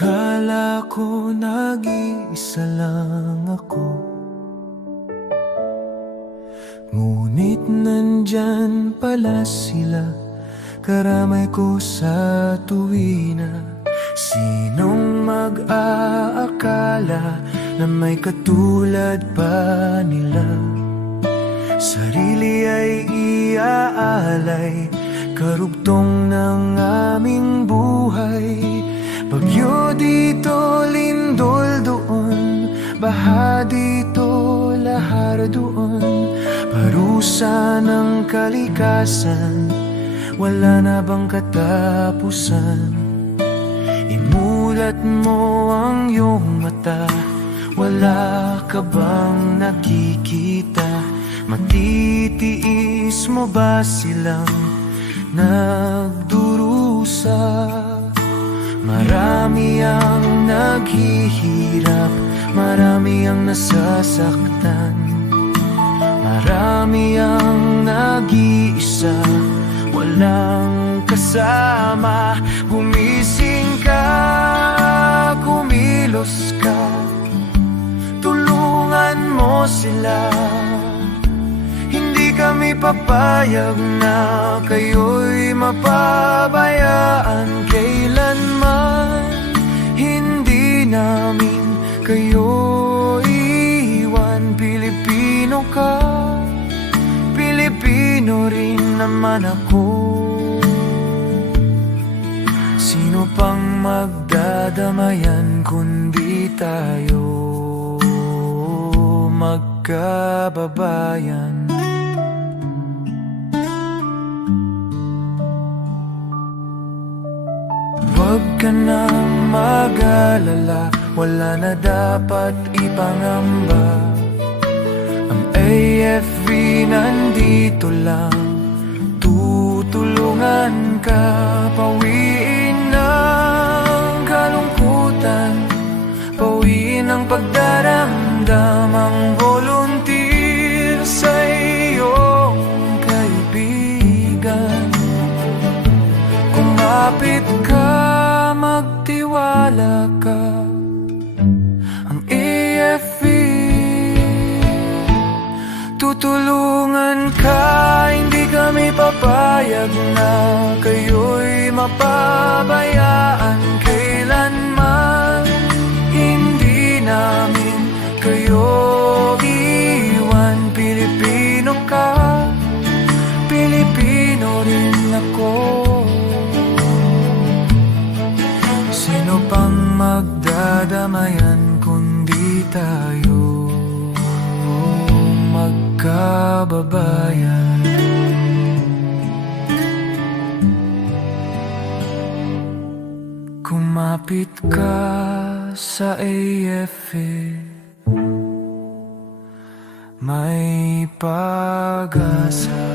Akala ko nag-iisa lang ako, ngunit nandyan pala sila, karamay ko sa tuwina. Sinong mag-aakala na may katulad pa nila? Sarili ay iaalay, karugtong ng aming buhay. Bagyo dito, lindol doon, baha dito, lahar doon. Parusa ng kalikasan, wala na bang katapusan? Imulat mo ang iyong mata, wala ka bang nakikita? Matitiis mo ba silang nagdurusa? Marami ang naghihirap, marami ang nasasaktan, marami ang nag-iisa, walang kasama. Gumising ka, kumilos ka, tulungan mo sila. Hindi kami papayag na kayo'y mapabayaan kailanman. Hindi namin kayo iiwan. Pilipino ka, Pilipino rin naman ako. Sino pang magdadamayan kundi tayo magkababayan? Huwag ka nang mag-alala, wala na dapat ipangamba. Ang AFP nandito lang, tutulungan ka. Pawiin ang kalungkutan, pawiin ang pagdaramdam. Ang volunteer sa iyong kaibigan. Kumapit ka, magtiwala ka. Ang AFP tutulungan ka. Hindi kami papayag na kayo'y mapabayaan kailanman. Hindi namin kayo iwan. Pilipino ka, Pilipino rin ako. Sino pang magdadamayan kundi tayo magkababayan? Kumapit ka sa AFP, may pag-asa.